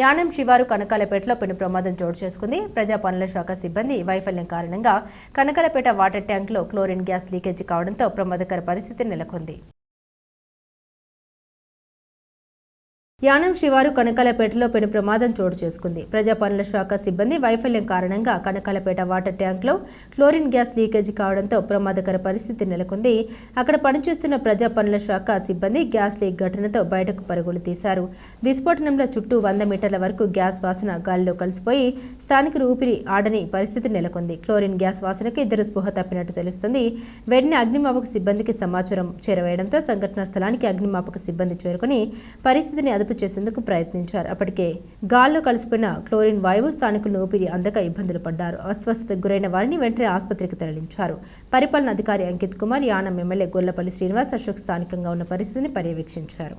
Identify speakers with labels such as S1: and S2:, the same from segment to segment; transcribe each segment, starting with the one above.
S1: యానం శివారు కనకాలపేటలో పెను ప్రమాదం చోటు చేసుకుంది. ప్రజా పనుల శాఖ సిబ్బంది వైఫల్యం కారణంగా కనకాలపేట వాటర్ ట్యాంక్లో క్లోరిన్ గ్యాస్ లీకేజ్ కావడంతో ప్రమాదకర పరిస్థితి నెలకొంది. యానం శివారు కనకాలపేటలో పెను ప్రమాదం చోటు చేసుకుంది. ప్రజా పనుల శాఖ సిబ్బంది వైఫల్యం కారణంగా కనకాలపేట వాటర్ ట్యాంక్లో క్లోరిన్ గ్యాస్ లీకేజీ కావడంతో ప్రమాదకర పరిస్థితి నెలకొంది. అక్కడ పనిచేస్తున్న ప్రజా పనుల శాఖ సిబ్బంది గ్యాస్ లీక్ ఘటనతో బయటకు పరుగులు తీశారు. విస్ఫోటనంలో చుట్టూ వంద మీటర్ల వరకు గ్యాస్ వాసన గాలిలో కలిసిపోయి స్థానికులు ఊపిరి ఆడని పరిస్థితి నెలకొంది. క్లోరిన్ గ్యాస్ వాసనకు ఇద్దరు స్పృహ తప్పినట్టు తెలుస్తుంది. వెంటనే అగ్నిమాపక సిబ్బందికి సమాచారం చేరవేయడంతో సంఘటనా స్థలానికి అగ్నిమాపక సిబ్బంది చేరుకుని పరిస్థితిని అదుపు చేసేందుకు ప్రయత్నించారు. అప్పటికే గాల్లో కలిసిపోయిన క్లోరిన్ వాయువు స్థానికులను ఊపిరి అందక ఇబ్బందులు పడ్డారు. అస్వస్థతకు గురైన వారిని వెంటనే ఆసుపత్రికి తరలించారు. పరిపాలన అధికారి అంకిత్ కుమార్ యానం ఎమ్మెల్యే గొల్లపల్లి శ్రీనివాస్ అశోక్ స్థానికంగా ఉన్న పరిస్థితిని పర్యవేక్షించారు.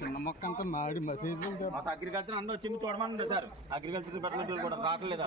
S2: చిన్న మొక్క అంతా మాడి మసీదు
S3: అగ్రికల్చర్ అన్నీ వచ్చింది చూడమని సార్. అగ్రికల్చర్ డిపార్ట్మెంట్ కూడా రావట్లేదు?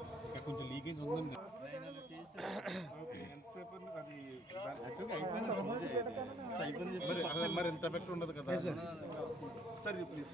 S2: లీకేజ్ ఉందండి మరి ఎంత ఎఫెక్ట్ ఉండదు కదా? సరే ప్లీజ్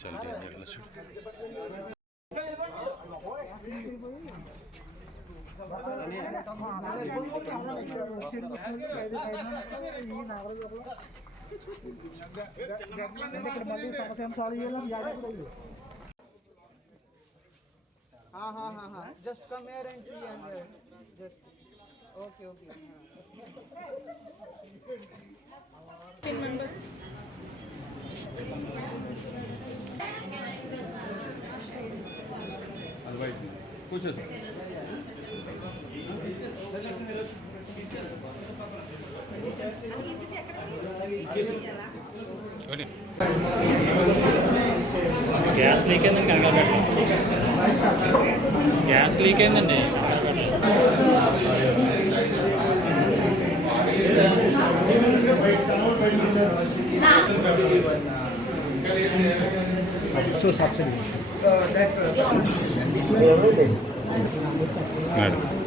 S2: चल दिया अगला
S4: हाँ हाँ हाँ हाँ just come air and three hundred just okay okay
S2: ten members कुछ
S5: గ్యాస్ లీక్ అయిందండి కనకాల గ్యాస్ లీక్ అయిందండి.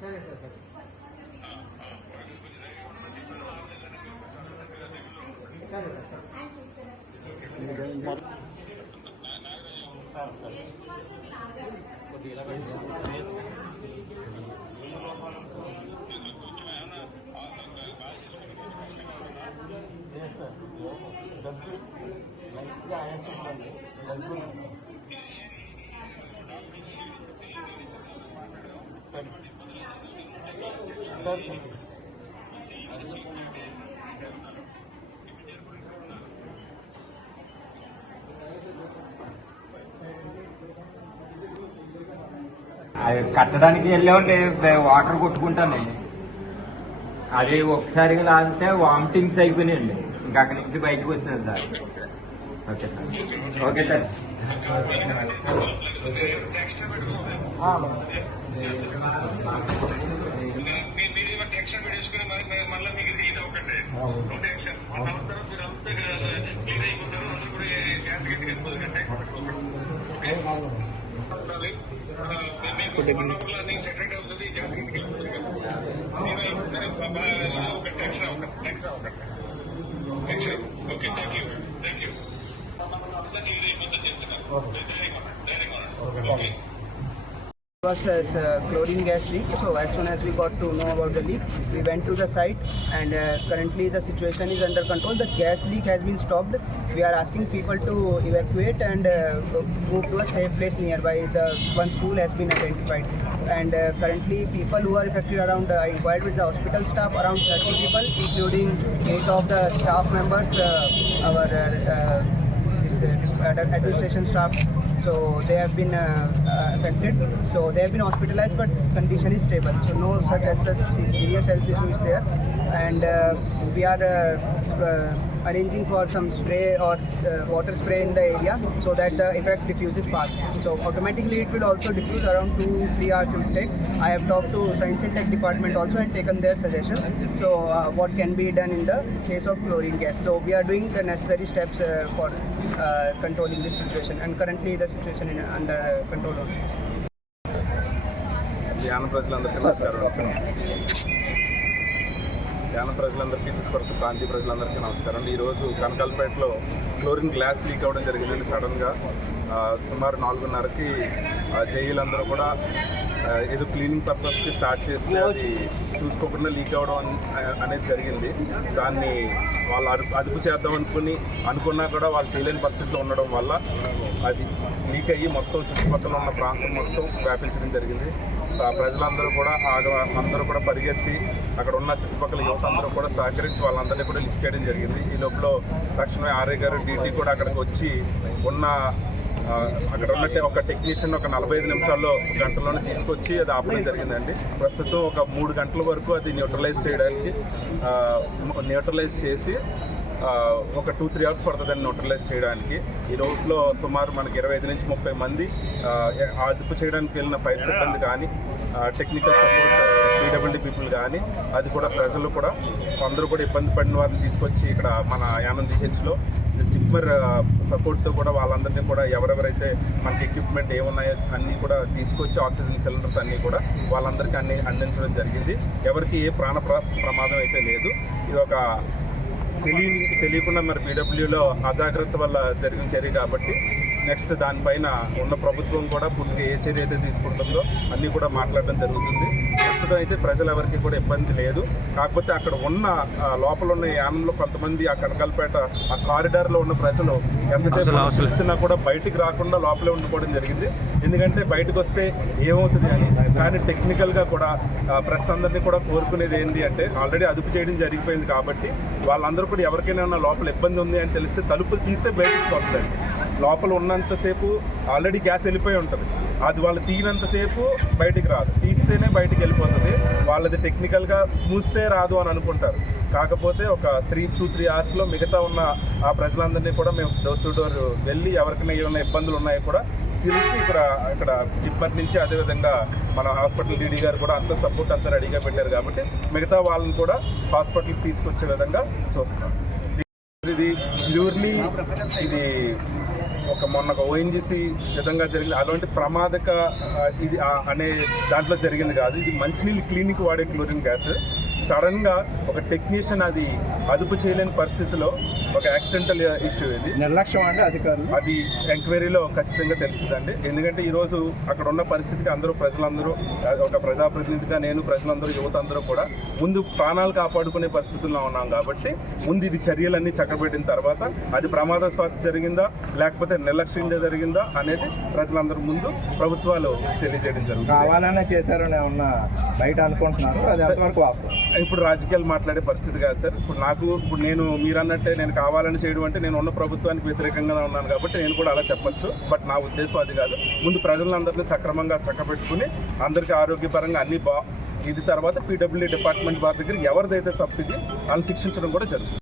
S5: సరే సార్.
S3: సరే సరే సార్ దగ్గర మంచిగా ఆయాసం డబ్బులు అది కట్టడానికి వెళ్ళామండి వాటర్ కొట్టుకుంటాను. అది ఒకసారిగా లాగితే వామిటింగ్స్ అయిపోయినాయండి. ఇంకా అక్కడి నుంచి బయటకు వచ్చాను sir. Okay sir. Okay sir.
S4: Okay thank you thank you direct okay was a uh, chlorine gas leak. So as soon as we got to know about the leak, we went to the site, and uh, currently the situation is under control. The gas leak has been stopped. We are asking people to evacuate and uh, move to a safe place nearby. The one school has been identified, and uh, currently people who are affected around. Uh, I inquired with the hospital staff around 30 people, including eight of the staff members. Uh, our uh, uh, this uh, ad- administration staff. So they have been uh, uh, affected. So they have been hospitalized, but condition is stable. So no such as serious health issue is there, and uh, we are uh, uh, arranging for some spray or uh, water spray in the area so that the effect diffuses fast. So automatically it will also diffuse around two three hours it will take. I have talked to science and tech department also and taken their suggestions. So uh, what can be done in the case of chlorine gas. So we are doing the necessary steps uh, for uh, controlling this situation and currently the situation is under uh, control. only.
S2: ధ్యాన ప్రజలందరికీ నమస్కారం ధ్యాన ప్రజలందరికీ చుట్టుపక్కల ప్రాంతీయ ప్రజలందరికీ నమస్కారం. ఈరోజు కనకాలపేటలో క్లోరిన్ గ్లాస్ లీక్ అవ్వడం జరిగిందండి సడన్గా. సుమారు నాలుగున్నరకి ఆ, కూడా ఏదో క్లీనింగ్ పర్పస్కి స్టార్ట్ చేస్తే అది చూసుకోకుండా లీక్ అవ్వడం అనేది జరిగింది. దాన్ని వాళ్ళు అదుపు అదుపు చేద్దాం అనుకుని అనుకున్నా కూడా వాళ్ళు చేయలేని పరిస్థితిలో ఉండడం వల్ల అది లీక్ అయ్యి మొత్తం చుట్టుపక్కల ఉన్న ప్రాంతం మొత్తం వ్యాపించడం జరిగింది. ప్రజలందరూ కూడా ఆగ అందరూ కూడా పరిగెత్తి అక్కడ ఉన్న చుట్టుపక్కల యువత అందరూ కూడా సహకరించి వాళ్ళందరినీ కూడా లిఫ్ట్ చేయడం జరిగింది. ఈ లోపల తక్షణమే ఆర్ఏ గారు డీటీ కూడా అక్కడికి వచ్చి ఉన్న అక్కడ ఉన్నట్టే ఒక టెక్నీషియన్ ఒక నలభై ఐదు నిమిషాల్లో గంటలోనే తీసుకొచ్చి అది ఆపడం జరిగిందండి. ప్రస్తుతం ఒక మూడు గంటల వరకు అది న్యూట్రలైజ్ చేయడానికి న్యూట్రలైజ్ చేసి ఒక టూ త్రీ అవర్స్ పడుతుందండి న్యూట్రలైజ్ చేయడానికి. ఈ రోజులో సుమారు మనకి ఇరవై ఐదు నుంచి ముప్పై మంది అదుపు చేయడానికి వెళ్ళిన ఫైర్ సిబ్బంది కానీ టెక్నికల్ సపోర్ట్ పీడబ్ల్యూడీ పీపుల్ కానీ అది కూడా ప్రజలు కూడా అందరూ కూడా ఇబ్బంది పడిన వారిని తీసుకొచ్చి ఇక్కడ మన ఆనంద్ హెచ్లో జిప్మర్ సపోర్ట్తో కూడా వాళ్ళందరినీ కూడా ఎవరెవరైతే మనకి ఎక్విప్మెంట్ ఏమున్నాయో అన్నీ కూడా తీసుకొచ్చి ఆక్సిజన్ సిలిండర్స్ అన్నీ కూడా వాళ్ళందరికీ అన్ని అందించడం జరిగింది. ఎవరికి ఏ ప్రాణ ప్ర- ప్రమాదం అయితే లేదు. ఇది ఒక తెలియని తెలియకుండా మరి పీడబ్ల్యూలో అజాగ్రత్త వల్ల జరిగిన చర్య కాబట్టి నెక్స్ట్ దానిపైన ఉన్న ప్రభుత్వం కూడా పూర్తిగా ఏ చర్య అయితే తీసుకుంటుందో అన్నీ కూడా మాట్లాడడం జరుగుతుంది. ప్రస్తుతం అయితే ప్రజలు ఎవరికి కూడా ఇబ్బంది లేదు. కాకపోతే అక్కడ ఉన్న లోపల ఉన్న యానంలో కొంతమంది ఆ కనకాలపేట ఆ కారిడార్లో ఉన్న ప్రజలు ఎంతసేపు చూస్తున్నా కూడా బయటికి రాకుండా లోపలే ఉండిపోవడం జరిగింది. ఎందుకంటే బయటకు వస్తే ఏమవుతుంది అని కానీ టెక్నికల్గా కూడా ప్రెస్ అందరినీ కూడా కోరుకునేది ఏంటి అంటే ఆల్రెడీ అదుపు చేయడం జరిగిపోయింది కాబట్టి వాళ్ళందరూ కూడా ఎవరికైనా ఉన్న లోపల ఇబ్బంది ఉంది అని తెలిస్తే తలుపులు తీస్తే బయటకు పోతుందండి లోపల ఉన్నంతసేపు ఆల్రెడీ గ్యాస్ వెళ్ళిపోయి ఉంటుంది. అది వాళ్ళు తీయనంతసేపు బయటికి రాదు. తీస్తేనే బయటికి వెళ్ళిపోతుంది. వాళ్ళది టెక్నికల్గా మూస్తే రాదు అని అనుకుంటారు. కాకపోతే ఒక త్రీ టూ త్రీ అవర్స్లో మిగతా ఉన్న ఆ ప్రజలందరినీ కూడా మేము డోర్ టు డోర్ వెళ్ళి ఎవరికైనా ఏమైనా ఇబ్బందులు ఉన్నాయో కూడా తెలిసి ఇక్కడ ఇక్కడ జిప్పటి నుంచి అదేవిధంగా మన హాస్పిటల్ డీడీ గారు కూడా అంత సపోర్ట్ అంతా రెడీగా పెట్టారు కాబట్టి మిగతా వాళ్ళని కూడా హాస్పిటల్కి తీసుకొచ్చే విధంగా చూస్తున్నాం. ఇది ప్యూర్లీ ఇది ఒక మొన్న ఒక ఓఎన్జీసీ విధంగా జరిగింది. అలాంటి ప్రమాదక ఇది అనే దాంట్లో జరిగింది కాదు. ఇది మంచినీళ్ళు క్లినిక్ వాడే క్లోరిన్ గ్యాస్. సడన్గా ఒక టెక్నీషియన్ అది అదుపు చేయలేని పరిస్థితిలో ఒక యాక్సిడెంటల్ ఇష్యూ ఇది.
S4: నిర్లక్ష్యం అంటే అధికారులు.
S2: అది ఎంక్వైరీలో ఖచ్చితంగా తెలుస్తుందండి. ఎందుకంటే ఈరోజు అక్కడ ఉన్న పరిస్థితికి అందరూ ప్రజలందరూ ఒక ప్రజాప్రతినిధిగా నేను ప్రజలందరూ యువత అందరూ కూడా ముందు ప్రాణాలు కాపాడుకునే పరిస్థితుల్లో ఉన్నాం కాబట్టి ముందు ఇది చర్యలన్నీ చక్కబెట్టిన తర్వాత అది ప్రమాదస్వాతి జరిగిందా లేకపోతే నిర్లక్ష్యంగా జరిగిందా అనేది ప్రజలందరూ ముందు ప్రభుత్వాలు తెలియజేయడం జరుగుతుంది.
S4: కావాలనే చేశారని ఏమన్నా బయట అనుకుంటున్నారు? అది ఎంతవరకు వాస్తవం?
S2: ఇప్పుడు రాజకీయాలు మాట్లాడే పరిస్థితి కాదు సార్. ఇప్పుడు నాకు ఇప్పుడు నేను మీరన్నట్టే నేను కావాలని చేయడం అంటే నేను ఉన్న ప్రభుత్వానికి వ్యతిరేకంగా ఉన్నాను కాబట్టి నేను కూడా అలా చెప్పొచ్చు. బట్ నా ఉద్దేశం అది కాదు. ముందు ప్రజలందరినీ సక్రమంగా చక్కబెట్టుకుని అందరికీ ఆరోగ్యపరంగా అన్ని బా ఇది తర్వాత పీడబ్ల్యూ డిపార్ట్మెంట్ వారి దగ్గర ఎవరిదైతే తప్పిది వాళ్ళని శిక్షించడం కూడా జరుగుతుంది.